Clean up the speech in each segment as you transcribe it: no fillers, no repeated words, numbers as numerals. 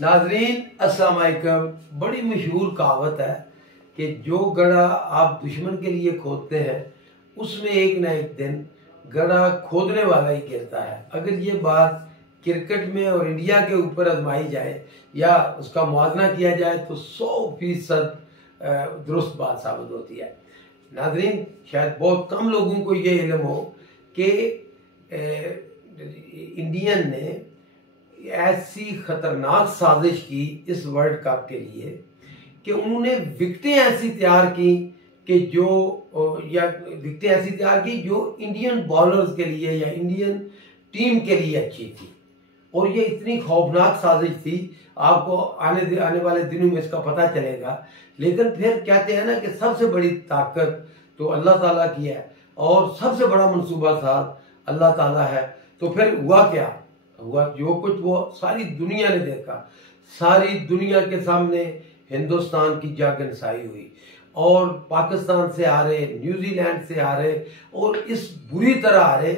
नाजरीन अस्सलाम वालेकुम। बड़ी मशहूर कहावत है कि जो गड्ढा आप दुश्मन के लिए खोदते हैं उसमें एक ना एक दिन गड्ढा खोदने वाला ही गिरता है। अगर ये बात क्रिकेट में और इंडिया के ऊपर आजमाई जाए या उसका मुआवजा किया जाए तो 100% दुरुस्त बात साबित होती है। नाजरीन, शायद बहुत कम लोगों को ये इल्म हो कि इंडियन ने ऐसी खतरनाक साजिश की इस वर्ल्ड कप के लिए कि उन्होंने विकेटें ऐसी तैयार की कि जो इंडियन बॉलर्स के लिए या इंडियन टीम के लिए अच्छी थी। और ये इतनी खौफनाक साजिश थी, आपको आने वाले दिनों में इसका पता चलेगा। लेकिन फिर कहते हैं ना कि सबसे बड़ी ताकत तो अल्लाह ताला की है और सबसे बड़ा मंसूबा साथ अल्लाह ताला है। तो फिर हुआ क्या हुआ, जो कुछ वो सारी दुनिया ने देखा। सारी दुनिया के सामने हिंदुस्तान की जागनसाई हुई और पाकिस्तान से हारे, न्यूजीलैंड से हारे और इस बुरी तरह हारे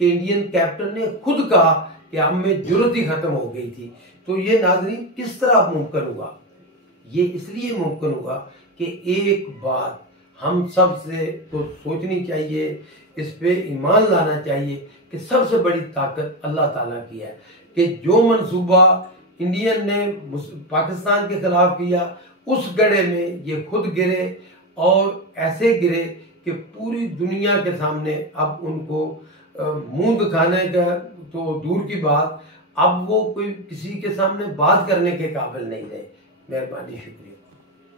कि इंडियन कैप्टन ने खुद कहा कि हम में जुर्रत ही खत्म हो गई थी। तो ये नाज़रीन किस तरह मुमकिन हुआ? ये इसलिए मुमकिन हुआ कि एक बात हम सब से तो सोचनी चाहिए, इस पे ईमान लाना चाहिए कि सबसे बड़ी ताकत अल्लाह ताला की है कि जो मंसूबा इंडियन ने पाकिस्तान के खिलाफ किया उस गड्ढे में ये खुद गिरे और ऐसे गिरे कि पूरी दुनिया के सामने अब उनको मुंह दिखाने का तो दूर की बात, अब वो कोई किसी के सामने बात करने के काबिल नहीं रहे। मेहरबानी, शुक्रिया।